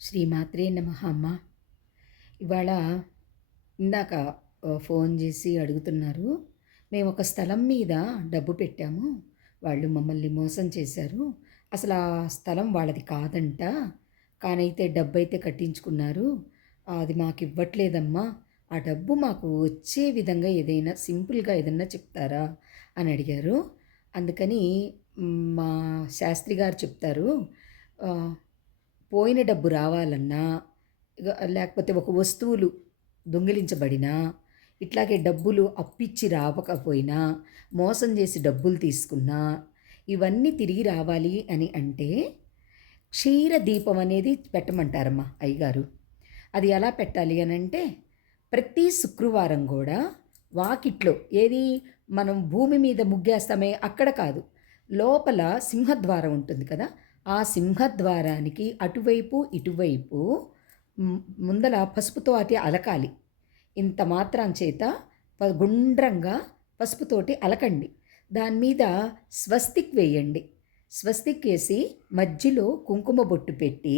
శ్రీమాత్రే నమః అమ్మ. ఇవాళ ఇందాక ఫోన్ చేసి అడుగుతున్నారు. మేము ఒక స్థలం మీద డబ్బు పెట్టాము. వాళ్ళు మమ్మల్ని మోసం చేశారు. అసలు ఆ స్థలం వాళ్ళది కాదంట. కానైతే డబ్బైతే కట్టించుకున్నారు. అది మాకు ఇవ్వట్లేదమ్మా. ఆ డబ్బు మాకు వచ్చే విధంగా ఏదైనా సింపుల్‌గా ఏదన్నా చెప్తారా అని అడిగారు. అందుకని మా శాస్త్రి గారు చెప్తారు. ఆహ్ పోయిన డబ్బు రావాలన్నా, లేకపోతే ఒక వస్తువులు దొంగిలించబడినా, ఇట్లాగే డబ్బులు అప్పిచ్చి రావకపోయినా, మోసం చేసి డబ్బులు తీసుకున్నా, ఇవన్నీ తిరిగి రావాలి అని అంటే, క్షీర దీపం అనేది పెట్టమంటారమ్మా అయ్యగారు. అది ఎలా పెట్టాలి అనంటే, ప్రతి శుక్రవారం కూడా వాకిట్లో ఏది మనం భూమి మీద ముగ్గేస్తామే అక్కడ కాదు. లోపల సింహద్వారం ఉంటుంది కదా! ఆ సింహద్వారానికి అటువైపు, ఇటువైపు ముందల పసుపుతో అది అలకాలి. ఇంత మాత్రం చేత గుండ్రంగా పసుపుతోటి అలకండి. దాని మీద స్వస్తిక్ వేయండి. స్వస్తిక్ వేసి మధ్యలో కుంకుమ బొట్టు పెట్టి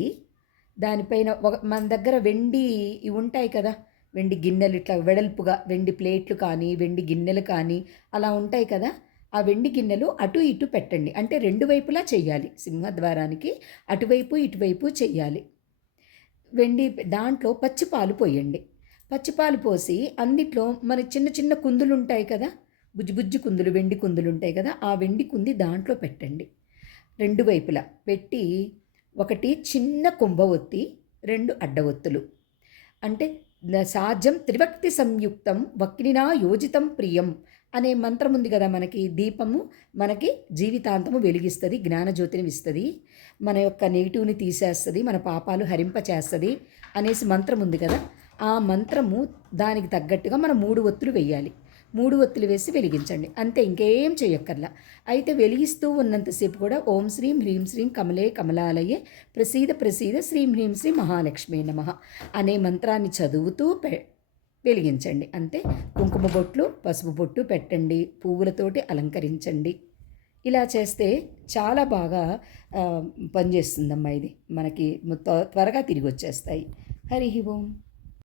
దానిపైన మన దగ్గర వెండి ఇవి ఉంటాయి కదా, వెండి గిన్నెలు ఇట్లా వెడల్పుగా వెండి ప్లేట్లు కానీ వెండి గిన్నెలు కానీ అలా ఉంటాయి కదా, ఆ వెండి గిన్నెలు అటు ఇటు పెట్టండి. అంటే రెండు వైపులా చెయ్యాలి. సింహద్వారానికి అటువైపు ఇటువైపు చెయ్యాలి. వెండి దాంట్లో పచ్చిపాలు పోయండి. పచ్చిపాలు పోసి అన్నిట్లో మన చిన్న చిన్న కుందులు ఉంటాయి కదా, బుజ్జి బుజ్జి కుందులు, వెండి కుందులు ఉంటాయి కదా, ఆ వెండి కుంది దాంట్లో పెట్టండి. రెండు వైపులా పెట్టి ఒకటి చిన్న కుంభ ఒత్తి, రెండు అడ్డ ఒత్తులు. అంటే సాధ్యం త్రివక్తి సంయుక్తం వక్నినా యోజితం ప్రియం అనే మంత్రం ఉంది కదా మనకి. దీపము మనకి జీవితాంతము వెలిగిస్తుంది, జ్ఞానజ్యోతిని ఇస్తుంది, మన యొక్క నెగిటివ్ని తీసేస్తుంది, మన పాపాలు హరింపచేస్తుంది అనేసి మంత్రం ఉంది కదా. ఆ మంత్రము దానికి తగ్గట్టుగా మనం 3 ఒత్తులు వేయాలి. 3 ఒత్తులు వేసి వెలిగించండి. అంతే, ఇంకేం చేయక్కర్లా. అయితే వెలిగిస్తూ ఉన్నంతసేపు కూడా ఓం శ్రీం హ్రీం శ్రీం కమలే కమలాలయే ప్రసీద ప్రసీద శ్రీం హ్రీం శ్రీ మహాలక్ష్మీ నమః అనే మంత్రాన్ని చదువుతూ వెలిగించండి. అంతే. కుంకుమ బొట్లు, పసుపు బొట్టు పెట్టండి, పువ్వులతోటి అలంకరించండి. ఇలా చేస్తే చాలా బాగా పనిచేస్తుందమ్మా. ఇది మనకి త్వరగా తిరిగి వచ్చేస్తాయి. హరి ఓం.